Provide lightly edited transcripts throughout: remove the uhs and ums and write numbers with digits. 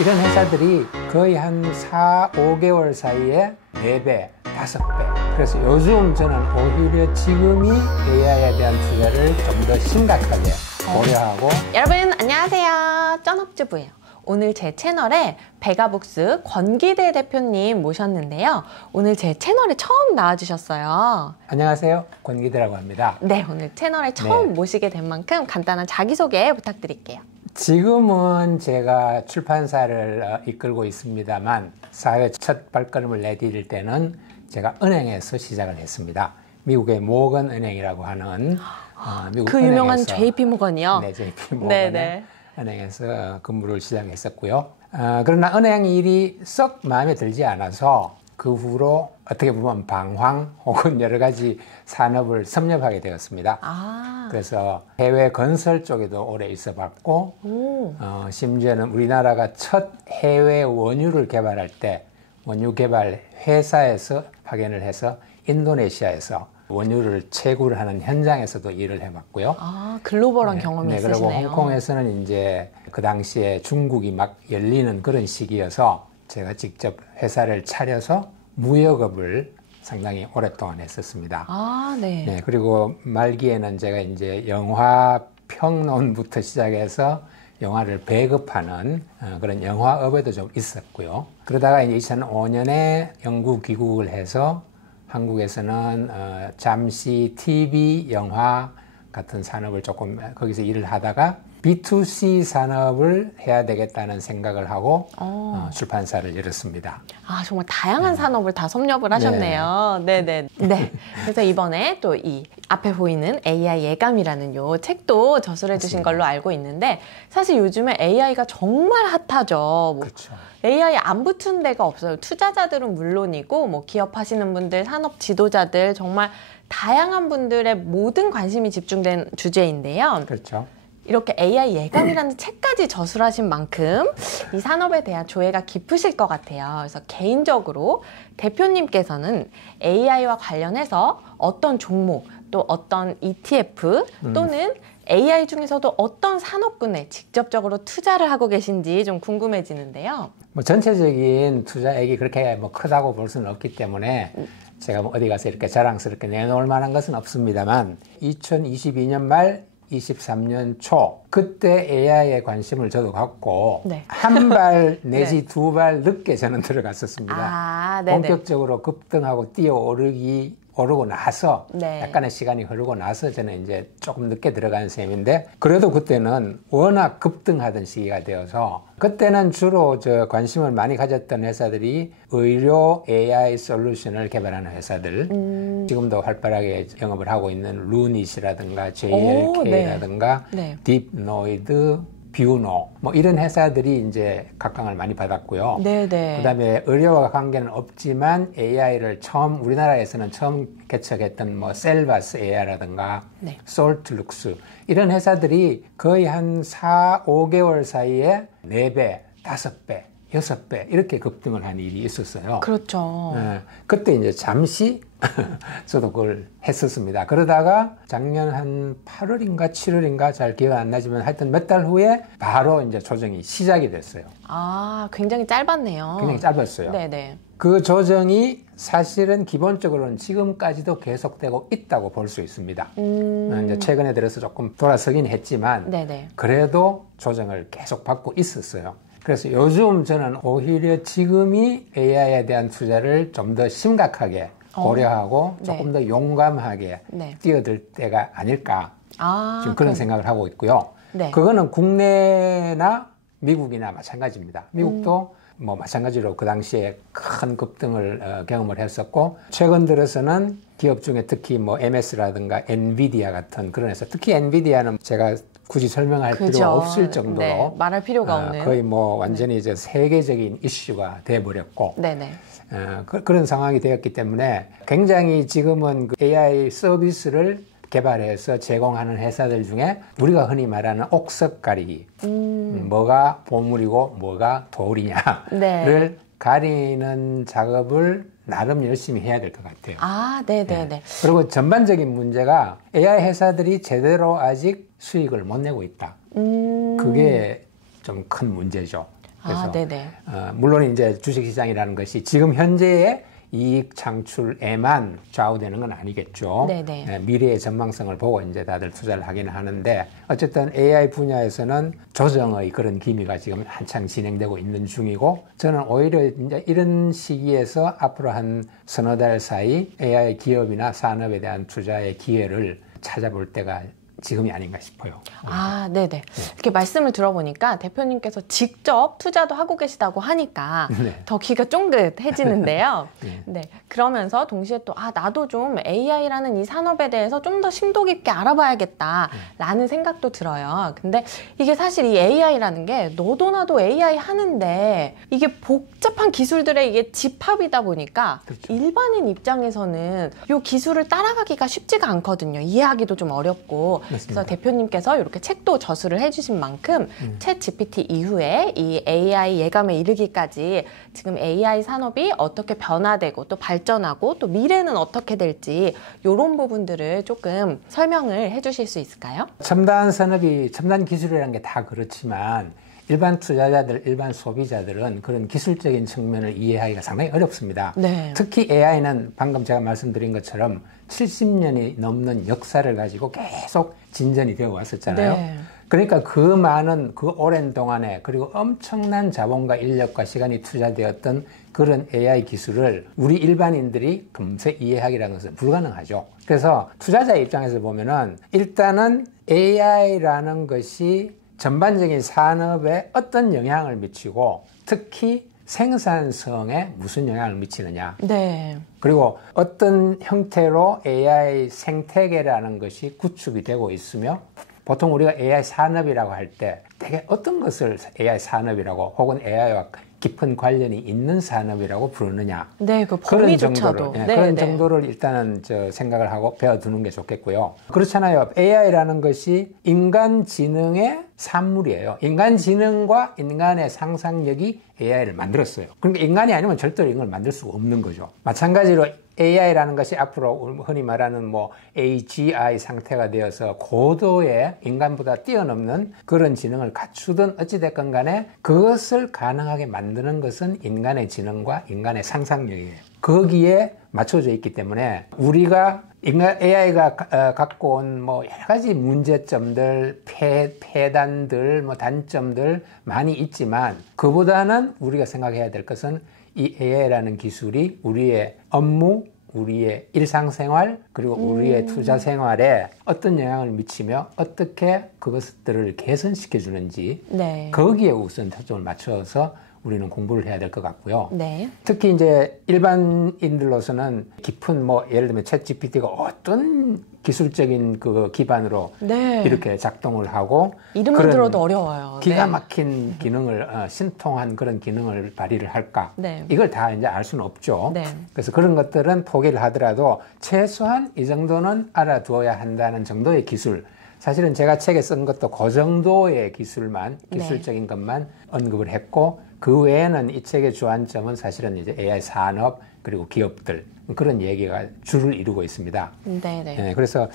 이런 회사들이 거의 한 4, 5개월 사이에 4배, 5배. 그래서 요즘 저는 오히려 지금이 AI에 대한 투자를 좀 더 심각하게 고려하고. 여러분 안녕하세요. 쩐업주부예요. 오늘 제 채널에 베가북스 권기대 대표님 모셨는데요. 오늘 제 채널에 처음 나와주셨어요. 안녕하세요. 권기대라고 합니다. 네, 오늘 채널에 처음 모시게 된 만큼 간단한 자기소개 부탁드릴게요. 지금은 제가 출판사를 이끌고 있습니다만 사회 첫 발걸음을 내디딜 때는 제가 은행에서 시작을 했습니다. 미국의 모건 은행이라고 하는 미국 그 은행에서, 유명한 JP 모건이요? 네, JP 모건의 은행에서 근무를 시작했었고요. 그러나 은행 일이 썩 마음에 들지 않아서 그 후로 어떻게 보면 방황 혹은 여러 가지 산업을 섭렵하게 되었습니다. 그래서 해외 건설 쪽에도 오래 있어 봤고 심지어는 우리나라가 첫 해외 원유를 개발할 때 원유 개발 회사에서 파견을 해서 인도네시아에서 원유를 채굴을 하는 현장에서도 일을 해봤고요. 글로벌한 경험이 그리고 있으시네요. 홍콩에서는 이제 그 당시에 중국이 막 열리는 그런 시기여서 제가 직접 회사를 차려서 무역업을 상당히 오랫동안 했었습니다. 네. 그리고 말기에는 제가 이제 영화 평론부터 시작해서 영화를 배급하는 그런 영화업에도 좀 있었고요. 그러다가 이제 2005년에 영국 귀국을 해서 한국에서는 잠시 TV, 영화 같은 산업을 조금 거기서 일을 하다가 B2C 산업을 해야 되겠다는 생각을 하고 출판사를 열었습니다. 정말 다양한 산업을 다 섭렵을 하셨네요. 네네. 네. 그래서 이번에 또 이 앞에 보이는 AI 예감이라는 요 책도 저술해 주신 걸로 알고 있는데 사실 요즘에 AI가 정말 핫하죠. 그렇죠. AI 안 붙은 데가 없어요. 투자자들은 물론이고 뭐 기업하시는 분들, 산업 지도자들 정말 다양한 분들의 모든 관심이 집중된 주제인데요. 그렇죠. 이렇게 AI 예감이라는 책까지 저술하신 만큼 이 산업에 대한 조예가 깊으실 것 같아요. 그래서 개인적으로 대표님께서는 AI와 관련해서 어떤 종목 또 어떤 ETF 또는 AI 중에서도 어떤 산업군에 직접적으로 투자를 하고 계신지 좀 궁금해지는데요. 뭐 전체적인 투자액이 그렇게 뭐 크다고 볼 수는 없기 때문에 제가 뭐 어디 가서 이렇게 자랑스럽게 내놓을 만한 것은 없습니다만 2022년 말 23년 초 그때 AI에 관심을 저도 갖고 한 발 내지 두 발 늦게 저는 들어갔었습니다. 본격적으로 급등하고 오르고 나서 약간의 시간이 흐르고 나서 저는 이제 조금 늦게 들어간 셈인데 그래도 그때는 워낙 급등하던 시기가 되어서 그때는 주로 관심을 많이 가졌던 회사들이 의료 AI 솔루션을 개발하는 회사들 지금도 활발하게 영업을 하고 있는 루닛이라든가 JLK라든가 딥노이드 뷰노 뭐 이런 회사들이 이제 각광을 많이 받았고요. 그다음에 의료와 관계는 없지만 AI를 우리나라에서는 처음 개척했던 뭐 셀바스 AI라든가 솔트룩스 이런 회사들이 거의 한 4, 5개월 사이에 4배, 5배, 6배 이렇게 급등을 한 일이 있었어요. 그렇죠. 그때 이제 잠시 저도 그걸 했었습니다. 그러다가 작년 한 8월인가 7월인가 잘 기억 안 나지만 하여튼 몇 달 후에 바로 이제 조정이 시작이 됐어요. 굉장히 짧았네요. 굉장히 짧았어요. 네네. 그 조정이 사실은 기본적으로는 지금까지도 계속되고 있다고 볼 수 있습니다. 이제 최근에 들어서 조금 돌아서긴 했지만 그래도 조정을 계속 받고 있었어요. 그래서 요즘 저는 오히려 지금이 AI에 대한 투자를 좀 더 심각하게 고려하고 조금 더 용감하게 뛰어들 때가 아닐까 지금 그런 생각을 하고 있고요. 그거는 국내나 미국이나 마찬가지입니다. 미국도 뭐 마찬가지로 그 당시에 큰 급등을 경험을 했었고 최근 들어서는 기업 중에 특히 뭐 MS라든가 엔비디아 같은 그런 회사 특히 엔비디아는 제가 굳이 설명할 필요가 없을 정도로 말할 필요가 없는 거의 뭐 완전히 이제 세계적인 이슈가 돼버렸고 그런 상황이 되었기 때문에 굉장히 지금은 그 AI 서비스를 개발해서 제공하는 회사들 중에 우리가 흔히 말하는 옥석 가리기 뭐가 보물이고 뭐가 돌이냐를 가리는 작업을 나름 열심히 해야 될 것 같아요. 그리고 전반적인 문제가 AI 회사들이 제대로 아직 수익을 못 내고 있다. 그게 좀 큰 문제죠. 그래서 네네. 물론 이제 주식시장이라는 것이 지금 현재의 이익 창출에만 좌우되는 건 아니겠죠. 네네. 미래의 전망성을 보고 이제 다들 투자를 하기는 하는데 어쨌든 AI 분야에서는 조정의 그런 기미가 지금 한창 진행되고 있는 중이고 저는 오히려 이제 이런 시기에서 앞으로 한 서너 달 사이 AI 기업이나 산업에 대한 투자의 기회를 찾아볼 때가 지금이 아닌가 싶어요. 네네. 이렇게 말씀을 들어보니까 대표님께서 직접 투자도 하고 계시다고 하니까 네. 더 귀가 쫑긋해지는데요. 네. 네. 그러면서 동시에 또, 나도 좀 AI라는 이 산업에 대해서 좀 더 심도 깊게 알아봐야겠다라는 생각도 들어요. 근데 이게 사실 이 AI라는 게 너도 나도 AI 하는데 이게 복잡한 기술들의 이게 집합이다 보니까 그렇죠. 일반인 입장에서는 이 기술을 따라가기가 쉽지가 않거든요. 이해하기도 좀 어렵고. 맞습니다. 그래서 대표님께서 이렇게 책도 저술을 해주신 만큼 챗 GPT 이후에 이 AI 예감에 이르기까지 지금 AI 산업이 어떻게 변화되고 또 발전하고 또 미래는 어떻게 될지 이런 부분들을 조금 설명을 해주실 수 있을까요? 첨단 산업이 첨단 기술이라는 게 다 그렇지만 일반 투자자들, 일반 소비자들은 그런 기술적인 측면을 이해하기가 상당히 어렵습니다. 네. 특히 AI는 방금 제가 말씀드린 것처럼 70년이 넘는 역사를 가지고 계속 진전이 되어 왔었잖아요. 네. 그러니까 그 많은 그 오랜 동안에 그리고 엄청난 자본과 인력과 시간이 투자되었던 그런 AI 기술을 우리 일반인들이 금세 이해하기라는 것은 불가능하죠. 그래서 투자자 입장에서 보면은 일단은 AI라는 것이 전반적인 산업에 어떤 영향을 미치고 특히 생산성에 무슨 영향을 미치느냐. 네. 그리고 어떤 형태로 AI 생태계라는 것이 구축이 되고 있으며 보통 우리가 AI 산업이라고 할 때 되게 어떤 것을 AI 산업이라고 혹은 AI와 깊은 관련이 있는 산업이라고 부르느냐. 네, 그 범위조차도. 그런 정도를 일단은 생각을 하고 배워두는 게 좋겠고요. 그렇잖아요. AI라는 것이 인간 지능의 산물이에요. 인간 지능과 인간의 상상력이 AI를 만들었어요. 그러니까 인간이 아니면 절대로 이걸 만들 수가 없는 거죠. 마찬가지로 AI라는 것이 앞으로 흔히 말하는 AGI 상태가 되어서 고도의 인간보다 뛰어넘는 그런 지능을 갖추든 어찌됐건 간에 그것을 가능하게 만드는 것은 인간의 지능과 인간의 상상력이에요. 거기에 맞춰져 있기 때문에 우리가 AI가 갖고 온 여러 가지 문제점들, 폐단들, 단점들 많이 있지만 그보다는 우리가 생각해야 될 것은 이 AI라는 기술이 우리의 업무, 우리의 일상생활, 그리고 우리의 투자 생활에 어떤 영향을 미치며 어떻게 그것들을 개선시켜 주는지 네. 거기에 우선 초점을 맞춰서 우리는 공부를 해야 될 것 같고요. 네. 특히 이제 일반인들로서는 깊은 예를 들면 챗 GPT가 어떤 기술적인 그 기반으로 네. 이렇게 작동을 하고 이름만 들어도 어려워요. 기가 막힌 기능을 신통한 그런 기능을 발휘를 할까? 네. 이걸 다 이제 알 수는 없죠. 네. 그래서 그런 것들은 포기를 하더라도 최소한 이 정도는 알아두어야 한다는 정도의 기술. 사실은 제가 책에 쓴 것도 그 정도의 기술적인 것만 언급을 했고 그 외에는 이 책의 주안점은 사실은 이제 AI 산업 그리고 기업들 그런 얘기가 줄을 이루고 있습니다. 네. 그래서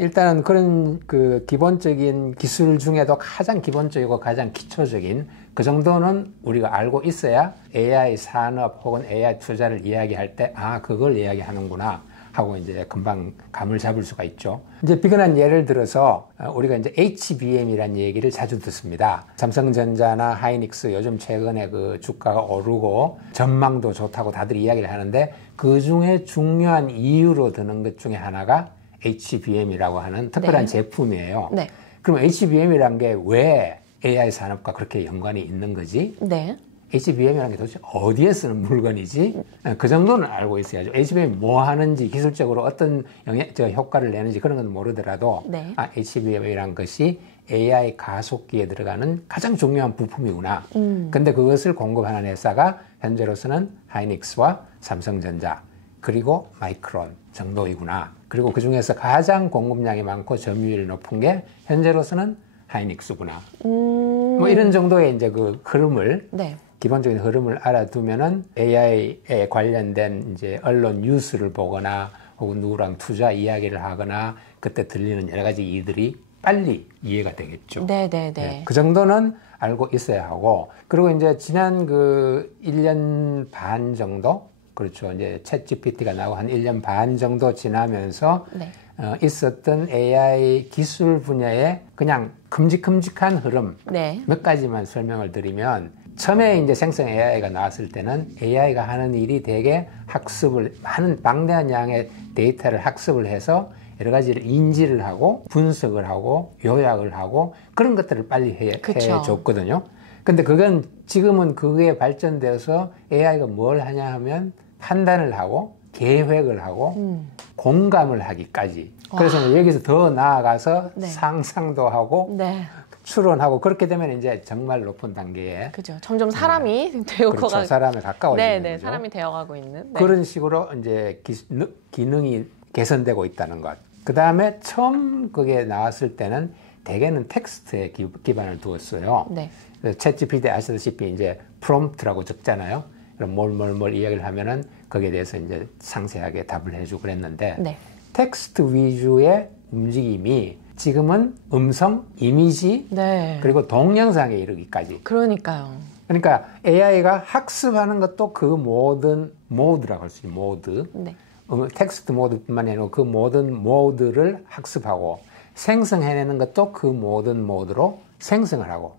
일단은 그런 그 기본적인 기술 중에도 가장 기본적이고 가장 기초적인 그 정도는 우리가 알고 있어야 AI 산업 혹은 AI 투자를 이야기할 때 그걸 이야기하는구나 하고 이제 금방 감을 잡을 수가 있죠. 이제 비근한 예를 들어서 우리가 이제 HBM이라는 얘기를 자주 듣습니다. 삼성전자나 하이닉스 요즘 최근에 그 주가가 오르고 전망도 좋다고 다들 이야기를 하는데 그 중에 중요한 이유로 드는 것 중에 하나가 HBM이라고 하는 특별한 제품이에요. 네. 그럼 HBM이란 게 왜 AI 산업과 그렇게 연관이 있는 거지? 네. HBM이라는 게 도대체 어디에 쓰는 물건이지? 그 정도는 알고 있어야죠. HBM이 뭐 하는지, 기술적으로 어떤 효과를 내는지 그런 건 모르더라도, 네. HBM이라는 것이 AI 가속기에 들어가는 가장 중요한 부품이구나. 근데 그것을 공급하는 회사가 현재로서는 하이닉스와 삼성전자, 그리고 마이크론 정도이구나. 그리고 그 중에서 가장 공급량이 많고 점유율이 높은 게 현재로서는 하이닉스구나. 이런 정도의 이제 그 흐름을, 네. 기본적인 흐름을 알아두면은 AI에 관련된 이제 언론 뉴스를 보거나 혹은 누구랑 투자 이야기를 하거나 그때 들리는 여러 가지 일들이 빨리 이해가 되겠죠. 네. 그 정도는 알고 있어야 하고, 그리고 이제 지난 그 1년 반 정도, 그렇죠. 이제 챗 GPT가 나오고 한 1년 반 정도 지나면서 네. 있었던 AI 기술 분야의 그냥 큼직큼직한 흐름 네. 몇 가지만 설명을 드리면, 처음에 이제 생성 AI가 나왔을 때는 AI가 하는 일이 되게 학습을, 많은 방대한 양의 데이터를 학습을 해서 여러 가지를 인지를 하고 분석을 하고 요약을 하고 그런 것들을 빨리 해줬거든요. 근데 그건 지금은 그게 발전되어서 AI가 뭘 하냐 하면 판단을 하고 계획을 하고 공감을 하기까지. 그래서 여기서 더 나아가서 네. 상상도 하고 네. 추론하고 그렇게 되면 이제 정말 높은 단계에. 그죠. 점점 사람이 되어가고. 그렇죠. 사람에 가까워지는 네, 거죠. 사람이 되어가고 있는. 네. 그런 식으로 이제 기능이 개선되고 있다는 것. 그 다음에 처음 그게 나왔을 때는 대개는 텍스트에 기반을 두었어요. 네. 챗 GPT 아시다시피 이제 프롬프트라고 적잖아요. 그럼 뭘 이야기를 하면은 거기에 대해서 이제 상세하게 답을 해주고 그랬는데, 네. 텍스트 위주의 움직임이 지금은 음성, 이미지, 네. 그리고 동영상에 이르기까지. 그러니까요. 그러니까 AI가 학습하는 것도 그 모든 모드라고 할 수 있는 모드. 네. 텍스트 모드뿐만 아니라 그 모든 모드를 학습하고 생성해내는 것도 그 모든 모드로 생성을 하고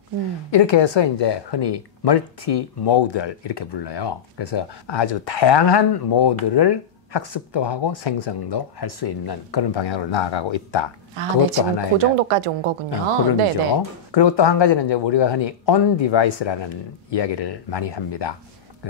이렇게 해서 이제 흔히 멀티 모드를 이렇게 불러요. 그래서 아주 다양한 모드를 학습도 하고 생성도 할 수 있는 그런 방향으로 나아가고 있다. 네, 지금 그 정도까지 온 거군요. 흐름이죠. 네. 그리고 또 한 가지는 이제 우리가 흔히 on device라는 이야기를 많이 합니다.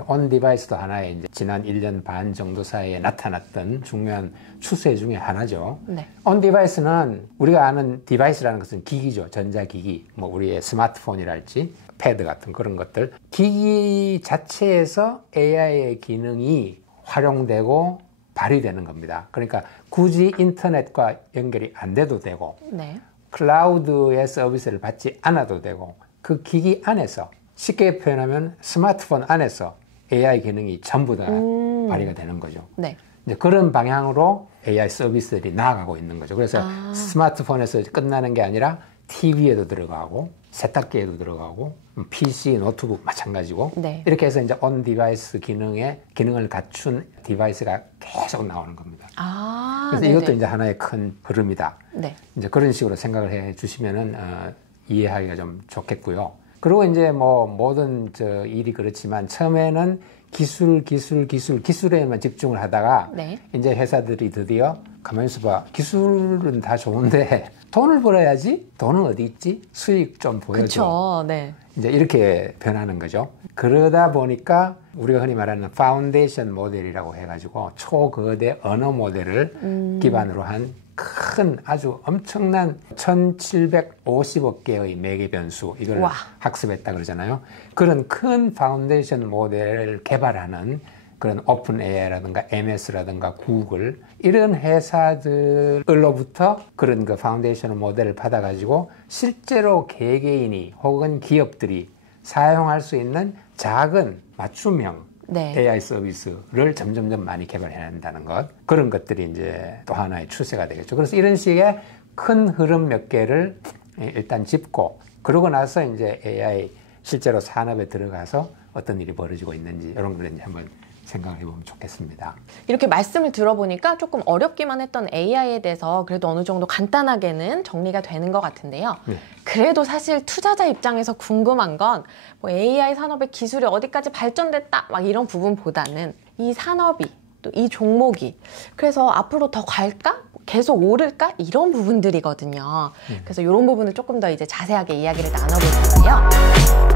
on device도 하나의 이제 지난 1년 반 정도 사이에 나타났던 중요한 추세 중에 하나죠. 네. on device는 우리가 아는 디바이스라는 것은 기기죠. 전자기기, 뭐 우리의 스마트폰이랄지 패드 같은 그런 것들. 기기 자체에서 AI의 기능이 활용되고 발휘되는 겁니다. 그러니까 굳이 인터넷과 연결이 안 돼도 되고, 네. 클라우드의 서비스를 받지 않아도 되고, 그 기기 안에서 쉽게 표현하면 스마트폰 안에서 AI 기능이 전부 다 발휘가 되는 거죠. 네. 이제 그런 방향으로 AI 서비스들이 나아가고 있는 거죠. 그래서 스마트폰에서 끝나는 게 아니라 TV에도 들어가고 세탁기에도 들어가고 PC, 노트북 마찬가지고 네. 이렇게 해서 이제 on device 기능을 갖춘 디바이스가 계속 나오는 겁니다. 그래서 네네. 이것도 이제 하나의 큰 흐름이다. 네. 이제 그런 식으로 생각을 해 주시면은 이해하기가 좀 좋겠고요. 그리고 이제 뭐 모든 일이 그렇지만 처음에는 기술에만 집중을 하다가 네. 이제 회사들이 드디어 가만히 있어봐. 기술은 다 좋은데 돈을 벌어야지. 돈은 어디 있지? 수익 좀 보여줘. 그쵸. 네. 이제 이렇게 변하는 거죠. 그러다 보니까 우리가 흔히 말하는 파운데이션 모델이라고 해가지고 초거대 언어 모델을 기반으로 한 큰 아주 엄청난 1750억 개의 매개 변수 이걸 와. 학습했다 그러잖아요. 그런 큰 파운데이션 모델을 개발하는 그런 오픈 AI라든가 MS라든가 구글 이런 회사들로부터 그런 그 파운데이션 모델을 받아가지고 실제로 개개인이 혹은 기업들이 사용할 수 있는 작은 맞춤형 네. AI 서비스를 점점점 많이 개발해낸다는 것. 그런 것들이 이제 또 하나의 추세가 되겠죠. 그래서 이런 식의 큰 흐름 몇 개를 일단 짚고 그러고 나서 이제 AI 실제로 산업에 들어가서 어떤 일이 벌어지고 있는지 이런 걸 이제 한번 생각을 해보면 좋겠습니다. 이렇게 말씀을 들어보니까 조금 어렵기만 했던 AI에 대해서 그래도 어느 정도 간단하게는 정리가 되는 것 같은데요. 네. 그래도 사실 투자자 입장에서 궁금한 건 뭐 AI 산업의 기술이 어디까지 발전됐다 막 이런 부분보다는 이 산업이 또 이 종목이 그래서 앞으로 더 갈까? 계속 오를까? 이런 부분들이거든요. 그래서 이런 부분을 조금 더 이제 자세하게 이야기를 나눠볼 건데요.